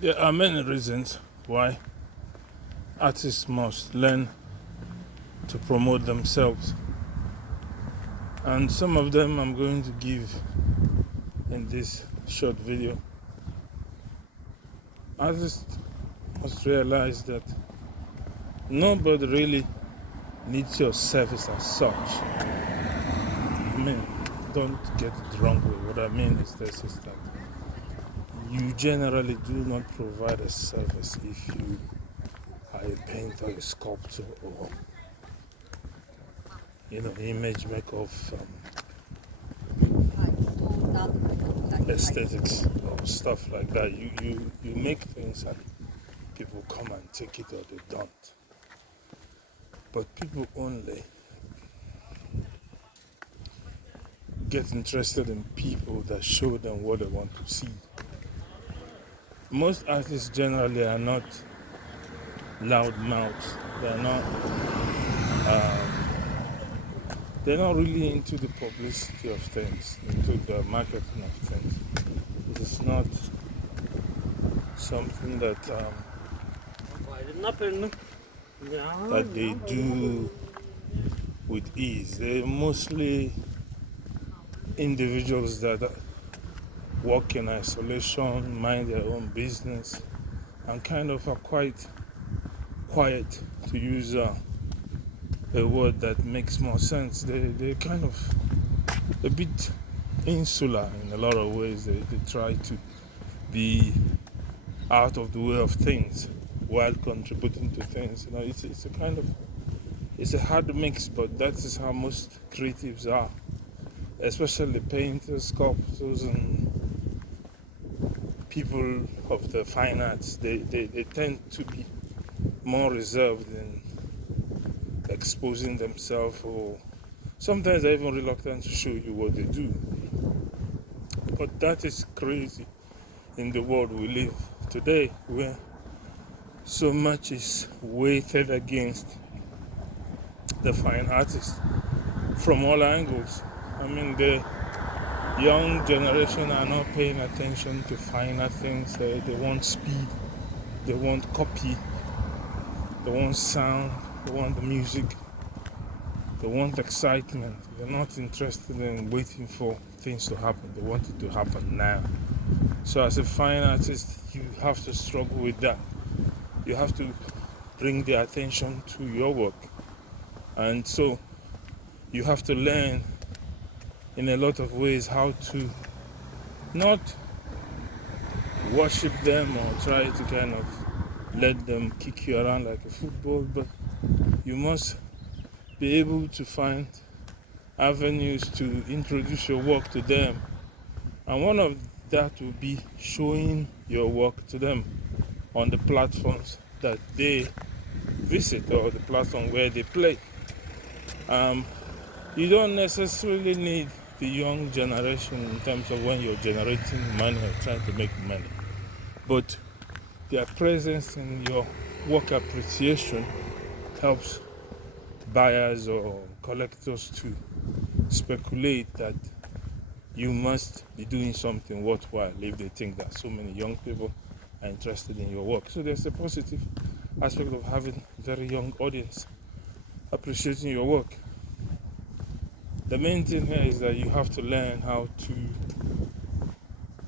There are many reasons why artists must learn to promote themselves, and some of them I'm going to give in this short video. Artists must realize that nobody really needs your service as such. I mean, don't get it wrong way. What I mean is this, is that you generally do not provide a service if you are a painter, a sculptor, or image maker of aesthetics or stuff like that. You make things and people come and take it or they don't. But people only get interested in people that show them what they want to see. Most artists generally are not loud mouths. They're not really into the publicity of things, into the marketing of things. It is not something that they do with ease. They're mostly individuals that work in isolation, mind their own business, and kind of are quite quiet, to use a word that makes more sense. They're kind of a bit insular in a lot of ways. They try to be out of the way of things while contributing to things. It's a hard mix, but that is how most creatives are, especially painters, sculptors, and people of the fine arts. They tend to be more reserved in exposing themselves, or sometimes they're even reluctant to show you what they do. But that is crazy in the world we live today, where so much is weighted against the fine artists from all angles. I mean, the young generation are not paying attention to finer things. They want speed, they want copy, they want sound, they want the music, they want excitement. They're not interested in waiting for things to happen. They want it to happen now. So as a fine artist, you have to struggle with that. You have to bring the attention to your work. And so you have to learn in a lot of ways how to not worship them or try to kind of let them kick you around like a football, but you must be able to find avenues to introduce your work to them. And one of that will be showing your work to them on the platforms that they visit or the platform where they play. You don't necessarily need the young generation in terms of when you're generating money or trying to make money, but their presence in your work appreciation helps buyers or collectors to speculate that you must be doing something worthwhile if they think that so many young people are interested in your work. So there's a positive aspect of having a very young audience appreciating your work. The main thing here is that you have to learn how to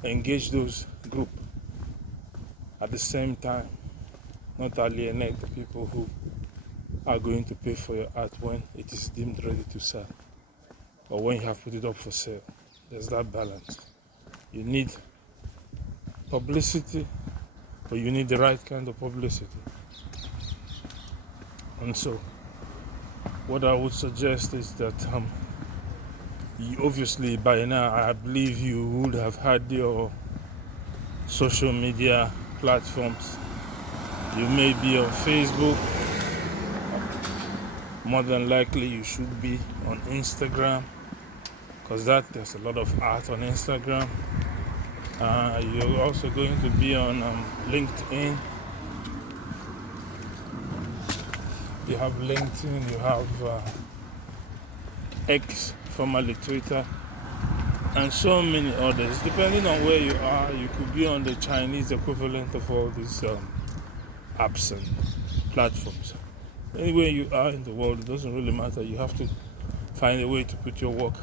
engage those groups at the same time, not alienate the people who are going to pay for your art when it is deemed ready to sell or when you have put it up for sale. There's that balance. You need publicity, but you need the right kind of publicity. And so what I would suggest is that obviously by now I believe you would have had your social media platforms. You may be on Facebook. More than likely you should be on Instagram, because there's a lot of art on Instagram. You're also going to be on LinkedIn. You have LinkedIn, you have X, formerly Twitter. and so many others. Depending on where you are, you could be on the Chinese equivalent of all these apps and platforms. Anywhere you are in the world, it doesn't really matter. You have to find a way to put your work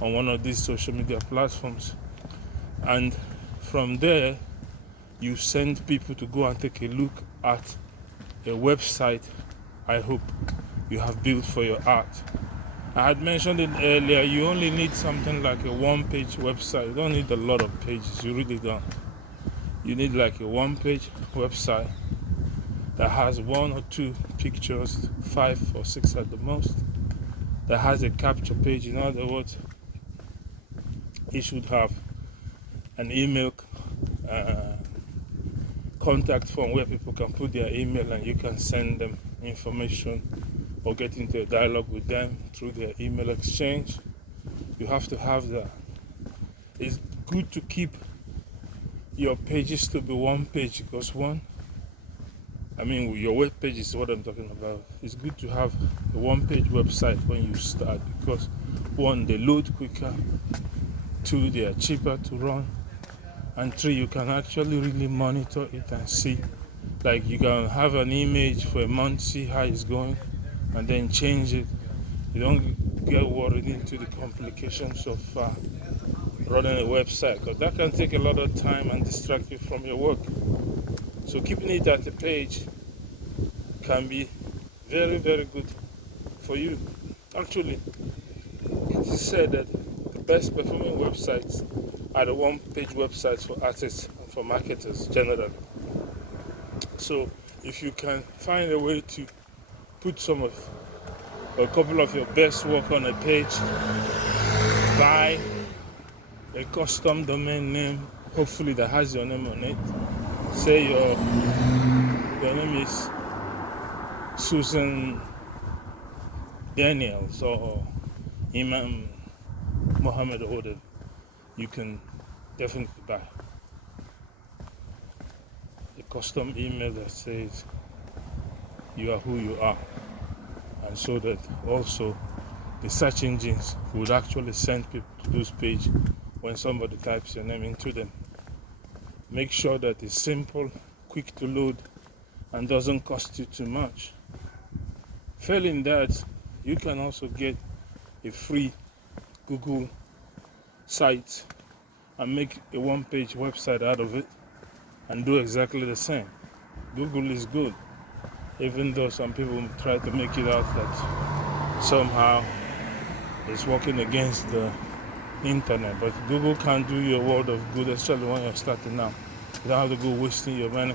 on one of these social media platforms, and from there you send people to go and take a look at a website I hope you have built for your art. I had mentioned it earlier, you only need something like a one-page website. You don't need a lot of pages, you really don't. You need like a one-page website that has 1 or 2 pictures, 5 or 6 at the most, that has a capture page. In other words, it should have an email contact form where people can put their email and you can send them information or get into a dialogue with them through their email exchange. You have to have that. It's good to keep your pages to be one page because your web page is what I'm talking about. It's good to have a one-page website when you start because 1, they load quicker, 2, they are cheaper to run, and 3, you can actually really monitor it and see. Like you can have an image for a month, see how it's going, and then change it. You don't get worried into the complications of running a website because that can take a lot of time and distract you from your work. So keeping it at a page can be very, very good for you. Actually, it is said that the best performing websites are the one-page websites for artists and for marketers generally. So if you can find a way to put a couple of your best work on a page, buy a custom domain name, hopefully that has your name on it. Say your name is Susan Daniels or Imam Mohammed or whatever. You can definitely buy a custom email that says you are who you are, and so that also the search engines would actually send people to those pages when somebody types your name into them. Make sure that it's simple, quick to load, and doesn't cost you too much. Failing that, you can also get a free Google site and make a one-page website out of it and do exactly the same. Google is good, even though some people try to make it out that somehow it's working against the internet, but Google can do you a world of good, especially when you're starting out. You don't have to go wasting your money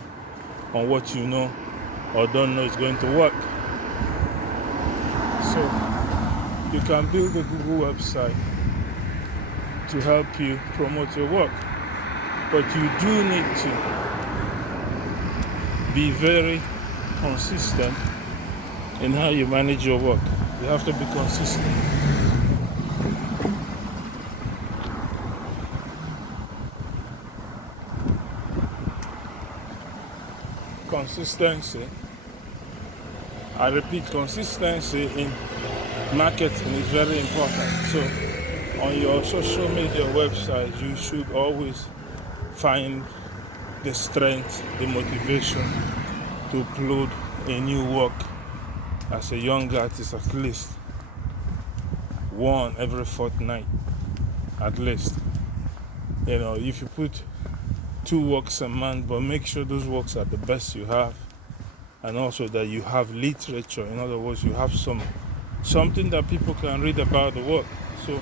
on what you know or don't know is going to work. So you can build a Google website to help you promote your work, but you do need to be very consistent in how you manage your work. You have to be consistent. Consistency, I repeat, consistency in marketing is very important. So on your social media website, you should always find the strength, the motivation to upload a new work as a young artist, at least one every fortnight, at least. If you put 2 works a month, but make sure those works are the best you have, and also that you have literature. In other words, you have something that people can read about the work. So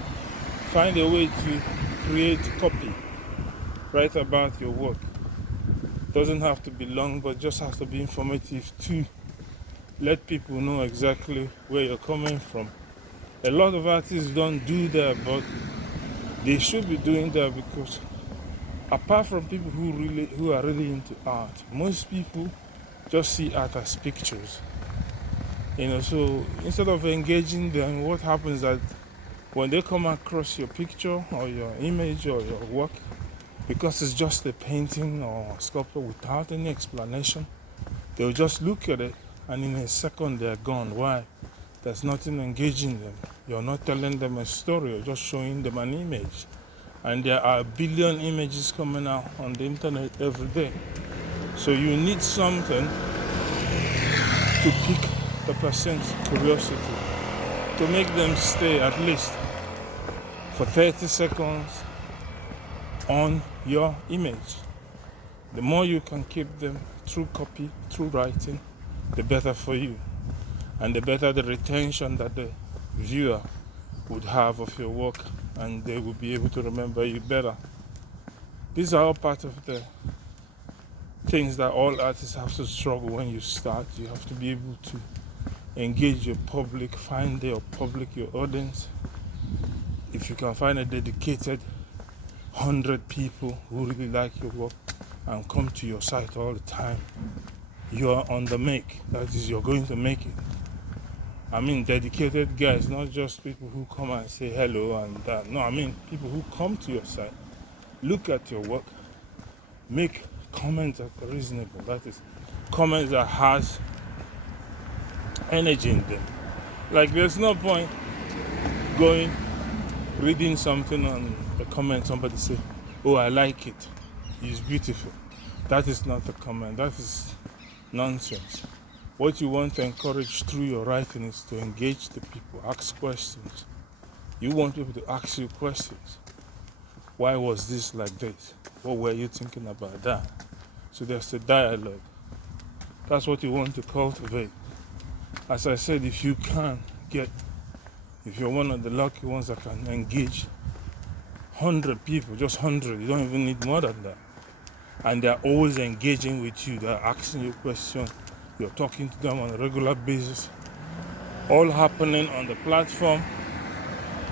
find a way to create copy, write about your work. Doesn't have to be long, but just has to be informative to let people know exactly where you're coming from. A lot of artists don't do that, but they should be doing that, because apart from people who are really into art, most people just see art as pictures. So instead of engaging them, what happens is that when they come across your picture or your image or your work, because it's just a painting or a sculpture without any explanation, they'll just look at it and in a second they're gone. Why? There's nothing engaging them. You're not telling them a story, you're just showing them an image. And there are a billion images coming out on the internet every day. So you need something to pique the person's curiosity, to make them stay at least for 30 seconds on your image. The more you can keep them through copy, through writing, the better for you. And the better the retention that the viewer would have of your work, and they will be able to remember you better. These are all part of the things that all artists have to struggle when you start. You have to be able to engage your public, find your public, your audience. If you can find a dedicated 100 people who really like your work and come to your site all the time, you are on the make. That is, you're going to make it. I mean dedicated guys, not just people who come and say hello and that. No, I mean people who come to your site, look at your work, make comments that are reasonable. That is, comments that has energy in them. Like, there's no point going, reading something on the comment, somebody say, oh, I like it, it's beautiful. That is not a comment, that is nonsense. What you want to encourage through your writing is to engage the people, ask questions. You want people to ask you questions. Why was this like this? What were you thinking about that? So there's a dialogue. That's what you want to cultivate. As I said, if you're one of the lucky ones that can engage 100 people, just 100, you don't even need more than that. And they're always engaging with you, they're asking you questions, you're talking to them on a regular basis, all happening on the platform,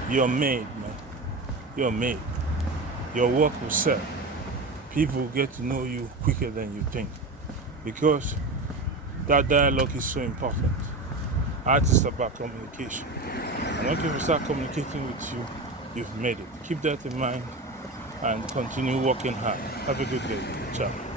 you're made, man. You're made. Your work will sell. People will get to know you quicker than you think, because that dialogue is so important. Art is about communication. And when people start communicating with you, you've made it. Keep that in mind and continue working hard. Have a good day. Ciao.